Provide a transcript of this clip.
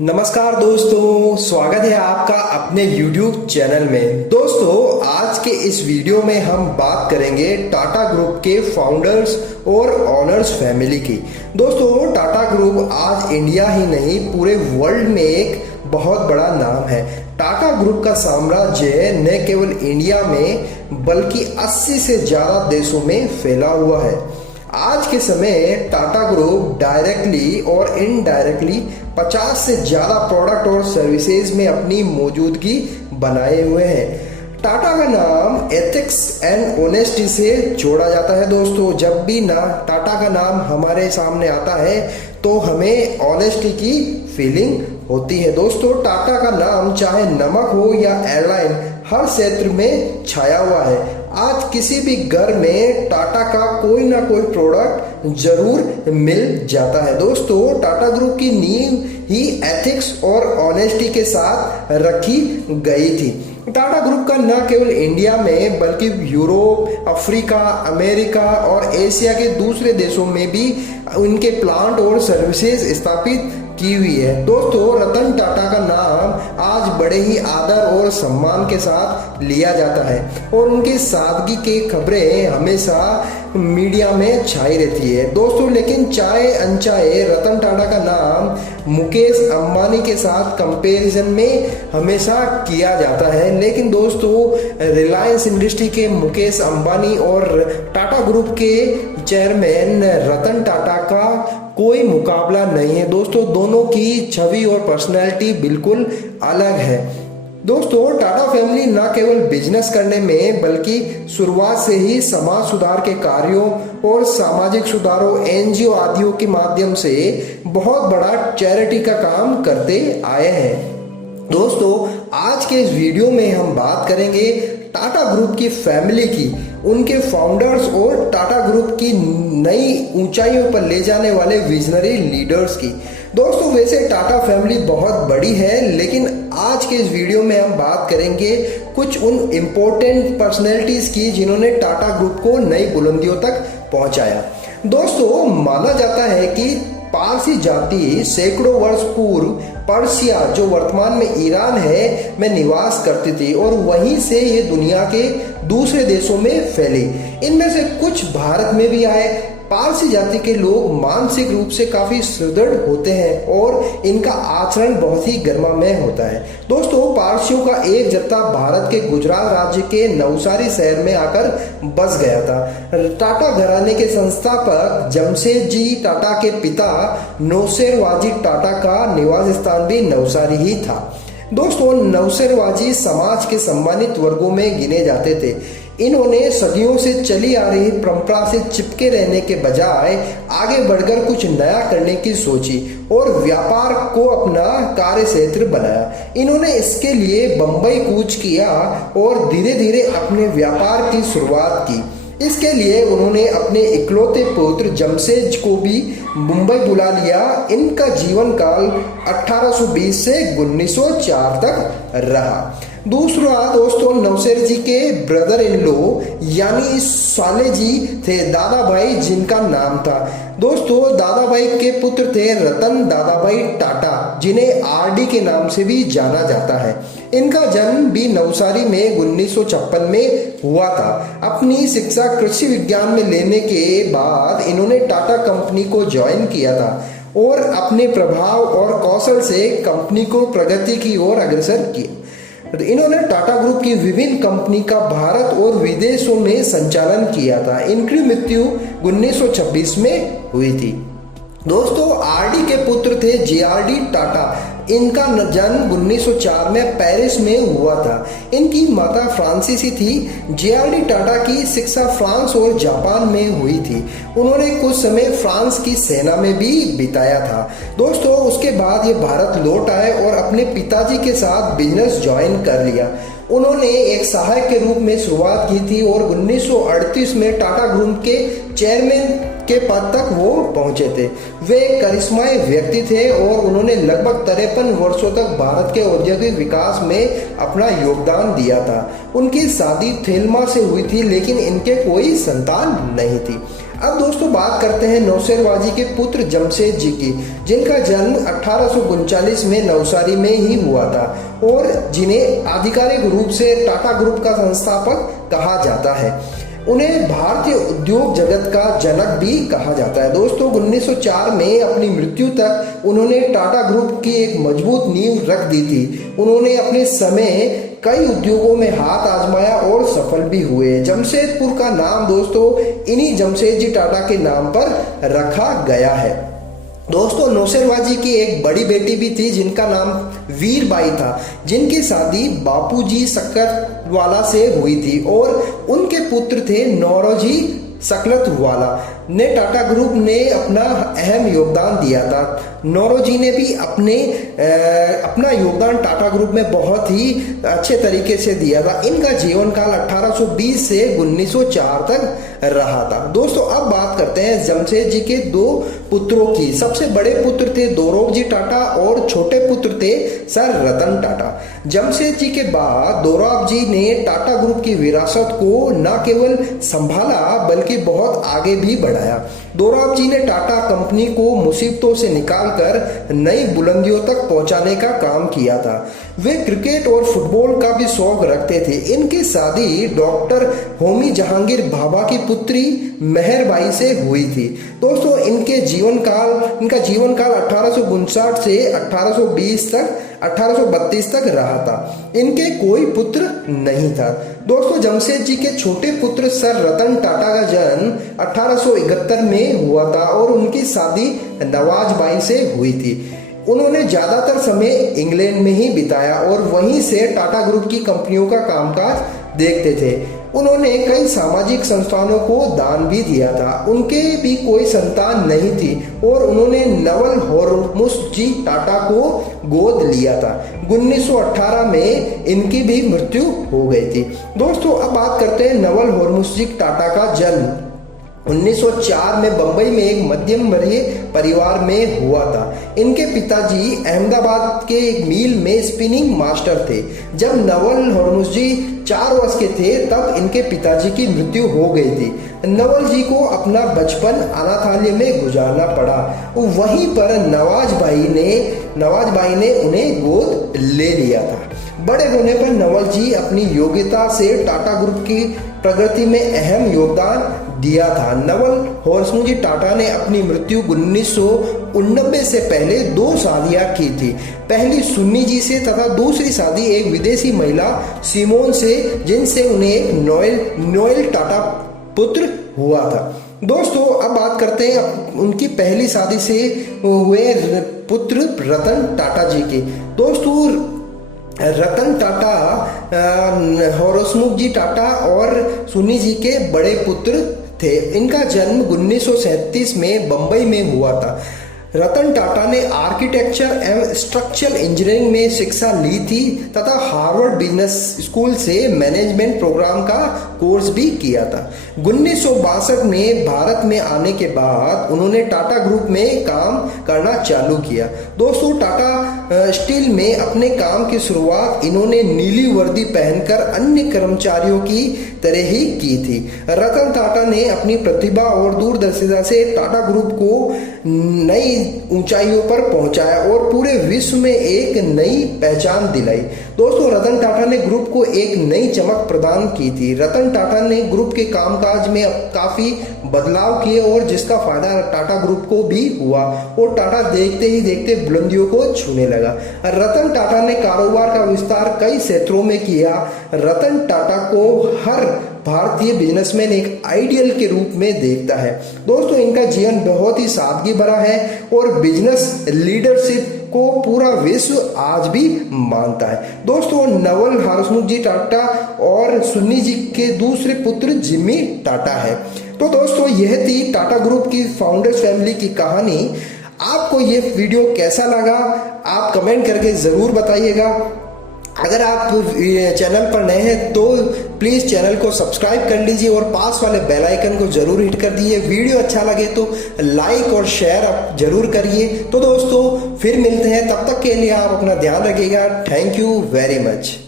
नमस्कार दोस्तों, स्वागत है आपका अपने YouTube चैनल में। दोस्तों, आज के इस वीडियो में हम बात करेंगे टाटा ग्रुप के फाउंडर्स और ऑनर्स फैमिली की। दोस्तों, टाटा ग्रुप आज इंडिया ही नहीं पूरे वर्ल्ड में एक बहुत बड़ा नाम है। टाटा ग्रुप का साम्राज्य न केवल इंडिया में बल्कि 80 से ज़्यादा देशों में फैला हुआ है। आज के समय टाटा ग्रुप डायरेक्टली और इनडायरेक्टली 50 से ज़्यादा प्रोडक्ट और सर्विसेज में अपनी मौजूदगी बनाए हुए हैं। टाटा का नाम एथिक्स एंड ऑनेस्टी से जोड़ा जाता है। दोस्तों, जब भी ना टाटा का नाम हमारे सामने आता है तो हमें ऑनेस्टी की फीलिंग होती है। दोस्तों, टाटा का नाम चाहे नमक हो या एयरलाइन, हर क्षेत्र में छाया हुआ है। आज किसी भी घर में टाटा का कोई ना कोई प्रोडक्ट जरूर मिल जाता है। दोस्तों, टाटा ग्रुप की नींव ही एथिक्स और ऑनेस्टी के साथ रखी गई थी। टाटा ग्रुप का न केवल इंडिया में बल्कि यूरोप, अफ्रीका, अमेरिका और एशिया के दूसरे देशों में भी उनके प्लांट और सर्विसेज स्थापित की हुई है। दोस्तों, रतन टाटा का नाम आज बड़े ही आदर और सम्मान के साथ लिया जाता है और उनकी सादगी की खबरें हमेशा मीडिया में छाई रहती है। दोस्तों, लेकिन चाहे अनचाहे रतन टाटा का नाम मुकेश अंबानी के साथ कंपैरिजन में हमेशा किया जाता है। लेकिन दोस्तों, रिलायंस इंडस्ट्री के मुकेश अंबानी और टाटा ग्रुप के चेयरमैन रतन टाटा का कोई मुकाबला नहीं है। दोस्तों, दोनों की छवि और पर्सनैलिटी बिल्कुल अलग है। दोस्तों, टाटा फैमिली न केवल बिजनेस करने में बल्कि शुरुआत से ही समाज सुधार के कार्यों और सामाजिक सुधारों, एनजीओ आदियों के माध्यम से बहुत बड़ा चैरिटी का काम करते आए हैं। दोस्तों, आज के इस वीडियो में हम बात करेंगे टाटा ग्रुप की फैमिली की, उनके फाउंडर्स और टाटा ग्रुप की नई ऊंचाइयों पर ले जाने वाले विजनरी लीडर्स की। दोस्तों, वैसे टाटा फैमिली बहुत बड़ी है, लेकिन आज के इस वीडियो में हम बात करेंगे कुछ उन इम्पोर्टेंट पर्सनैलिटीज की जिन्होंने टाटा ग्रुप को नई बुलंदियों तक पहुंचाया। दोस्तों, माना जाता है कि पारसी जाति सैकड़ों वर्ष पूर्व पर्सिया, जो वर्तमान में ईरान है, में निवास करती थी और वहीं से ये दुनिया के दूसरे देशों में फैली। इनमें से कुछ भारत में भी आए। पारसी जाति के लोग मानसिक रूप से काफी सुदृढ़ होते हैं और इनका आचरण बहुत ही गर्मामय होता है। दोस्तों, पारसियों का एक जत्था भारत के गुजरात राज्य के नवसारी शहर में आकर बस गया था। टाटा घराने के संस्थापक जमशेदजी टाटा के पिता नौशेरवाजी टाटा का निवास स्थान भी नवसारी ही था। दोस्तों, नौशेरवाजी समाज के सम्मानित वर्गों में गिने जाते थे। इन्होंने सदियों से चली आ रही परंपरा से चिपके रहने के बजाय आगे बढ़कर कुछ नया करने की सोची और व्यापार को अपना कार्य क्षेत्र बनाया। इन्होंने इसके लिए बंबई कूच किया और धीरे धीरे अपने व्यापार की शुरुआत की। इसके लिए उन्होंने अपने इकलौते पुत्र जमशेद को भी मुंबई बुला लिया। इनका जीवन काल 1820 से 1904 तक रहा। दूसरा, दोस्तों, नौशेर जी के ब्रदर इन लॉ यानी साले जी थे दादा भाई, जिनका नाम था। दोस्तों, दादा भाई के पुत्र थे रतन दादा भाई टाटा, जिन्हें आरडी के नाम से भी जाना जाता है। इनका जन्म भी नवसारी में 1956 में हुआ था। अपनी शिक्षा कृषि विज्ञान में लेने के बाद इन्होंने टाटा कंपनी को ज्वाइन किया था और अपने प्रभाव और कौशल से कंपनी को प्रगति की ओर अग्रसर किया। इन्होंने टाटा ग्रुप की विभिन्न कंपनी का भारत और विदेशों में संचालन किया था। इनकी मृत्यु 1926 में हुई थी। दोस्तों, आरडी के पुत्र थे जेआरडी टाटा। इनका जन्म 1904 में पेरिस में हुआ था। इनकी माता फ्रांसीसी थी। जेआरडी टाटा की शिक्षा फ्रांस और जापान में हुई थी। उन्होंने कुछ समय फ्रांस की सेना में भी बिताया था। दोस्तों, उसके बाद ये भारत लौट आए और अपने पिताजी के साथ बिजनेस ज्वाइन कर लिया। उन्होंने एक सहायक के रूप में शुरुआत की थी और 1938 में टाटा ग्रुप के चेयरमैन के पद तक वो पहुंचे थे। वे करिश्माई व्यक्ति थे और उन्होंने लगभग 53 वर्षों तक भारत के औद्योगिक विकास में अपना योगदान दिया था। उनकी शादी थेल्मा से हुई थी, लेकिन इनके कोई संतान नहीं थी। अब दोस्तों बात करते हैं नौशेरवाजी के पुत्र जमशेद जी की, जिनका जन्म 1839 में नवसारी में ही हुआ था और जिन्हें आधिकारिक रूप से टाटा ग्रुप का संस्थापक कहा जाता है। उन्हें भारतीय उद्योग जगत का जनक भी कहा जाता है। दोस्तों 1904 में अपनी मृत्यु तक उन्होंने टाटा ग्रुप की एक मजबूत नींव रख दी थी। उन्होंने अपने समय कई उद्योगों में हाथ आजमाया और सफल भी हुए। जमशेदपुर का नाम दोस्तों इन्हीं जमशेद जी टाटा के नाम पर रखा गया है। दोस्तों नौशेरवाजी की एक बड़ी बेटी भी थी जिनका नाम वीरबाई था, जिनकी शादी बापूजी सक्करवाला से हुई थी और उनके पुत्र थे नौरोजी सकलतवाला ने टाटा ग्रुप ने अपना अहम योगदान दिया था। नौरोजी ने भी अपना योगदान टाटा ग्रुप में बहुत ही अच्छे तरीके से दिया था। इनका जीवन काल 1820 से 1904 तक रहा था। दोस्तों अब बात करते हैं जमशेद जी के दो पुत्रों की। सबसे बड़े पुत्र थे दोराबजी टाटा और छोटे पुत्र थे सर रतन टाटा। जमशेद जी के बाद दोराबजी ने टाटा ग्रुप की विरासत को न केवल संभाला बल्कि बहुत आगे भी बढ़ाया। दोराबजी ने टाटा कंपनी को मुसीबतों से निकालकर नई बुलंदियों तक पहुंचाने का काम किया था। वे क्रिकेट और फुटबॉल का भी शौक रखते थे। इनकी शादी डॉक्टर होमी जहांगीर भाभा की पुत्री मेहरबाई से हुई थी। दोस्तों इनका जीवन काल 1859 से 1832 तक रहा था। इनके कोई पुत्र नहीं था। दोस्तों जमशेद जी के छोटे पुत्र सर रतन टाटा का जन्म 1871 में हुआ था और उनकी शादी नवाजबाई से हुई थी। उन्होंने ज्यादातर समय इंग्लैंड में ही बिताया और वहीं से टाटा ग्रुप की कंपनियों का कामकाज देखते थे। उन्होंने कई सामाजिक संस्थानों को दान भी दिया था। उनके भी कोई संतान नहीं थी और उन्होंने नवल होर्मुसजी टाटा को गोद लिया था। 1918 में इनकी भी मृत्यु हो गई थी। दोस्तों अब बात करते हैं नवल होर्मुसजी टाटा का जन्म 1904 में बंबई में एक मध्यम वर्गीय परिवार में हुआ था। इनके पिताजी अहमदाबाद के एक मिल में स्पिनिंग मास्टर थे। जब नवल होर्मुसजी 4 वर्ष के थे तब इनके पिताजी की मृत्यु हो गई थी। नवल जी को अपना बचपन अनाथालय में गुजारना पड़ा। वहीं पर नवाजबाई ने उन्हें गोद ले लिया था। बड़े होने पर नवल जी अपनी योग्यता से टाटा ग्रुप की प्रगति में अहम योगदान दिया था। नवल होर्मुसजी टाटा ने अपनी मृत्यु 1989 से पहले 2 शादियां की थी। पहली सुन्नी जी से तथा दूसरी शादी एक विदेशी महिला सिमोन से, जिनसे उन्हें एक नोएल टाटा पुत्र हुआ था। दोस्तों अब बात करते हैं उनकी पहली शादी से हुए पुत्र रतन टाटा जी की। दोस्तों रतन टाटा होर्मुसजी टाटा और सुन्नी जी के बड़े पुत्र थे। इनका जन्म 1937 में बंबई में हुआ था। रतन टाटा ने आर्किटेक्चर एवं स्ट्रक्चरल इंजीनियरिंग में शिक्षा ली थी तथा हार्वर्ड बिजनेस स्कूल से मैनेजमेंट प्रोग्राम का कोर्स भी किया था। 1962 में भारत में आने के बाद उन्होंने टाटा ग्रुप में काम करना चालू किया। दोस्तों टाटा स्टील में अपने काम की शुरुआत इन्होंने नीली वर्दी पहनकर अन्य कर्मचारियों की तरह ही की थी। रतन टाटा ने अपनी प्रतिभा और दूरदर्शिता से टाटा ग्रुप को नई ऊंचाइयों पर पहुंचाया और पूरे विश्व में एक नई पहचान दिलाई। दोस्तों रतन टाटा ने ग्रुप को एक नई चमक प्रदान की थी। रतन टाटा ने ग्रुप के कामकाज में काफी बदलाव किए और जिसका फायदा टाटा ग्रुप को भी हुआ और टाटा देखते ही देखते बुलंदियों को छूने लगा। रतन टाटा ने कारोबार का विस्तार कई क्षेत्रों में किया। रतन टाटा को हर भारतीय बिजनेसमैन एक आइडियल के रूप में देखता है। दोस्तों इनका जीवन बहुत ही सादगी भरा है और बिजनेस लीडरशिप को पूरा विश्व आज भी मानता है। दोस्तों नवल होर्मुसजी टाटा और सुन्नी जी के दूसरे पुत्र जिमी टाटा है। तो दोस्तों यह थी टाटा ग्रुप की फाउंडर्स फैमिली की कहानी। आपको ये वीडियो कैसा लगा आप कमेंट करके ज़रूर बताइएगा। अगर आप चैनल पर नए हैं तो प्लीज़ चैनल को सब्सक्राइब कर लीजिए और पास वाले बेल आइकन को जरूर हिट कर दीजिए। वीडियो अच्छा लगे तो लाइक और शेयर आप जरूर करिए। तो दोस्तों फिर मिलते हैं, तब तक के लिए आप अपना ध्यान रखिएगा। Thank you very much.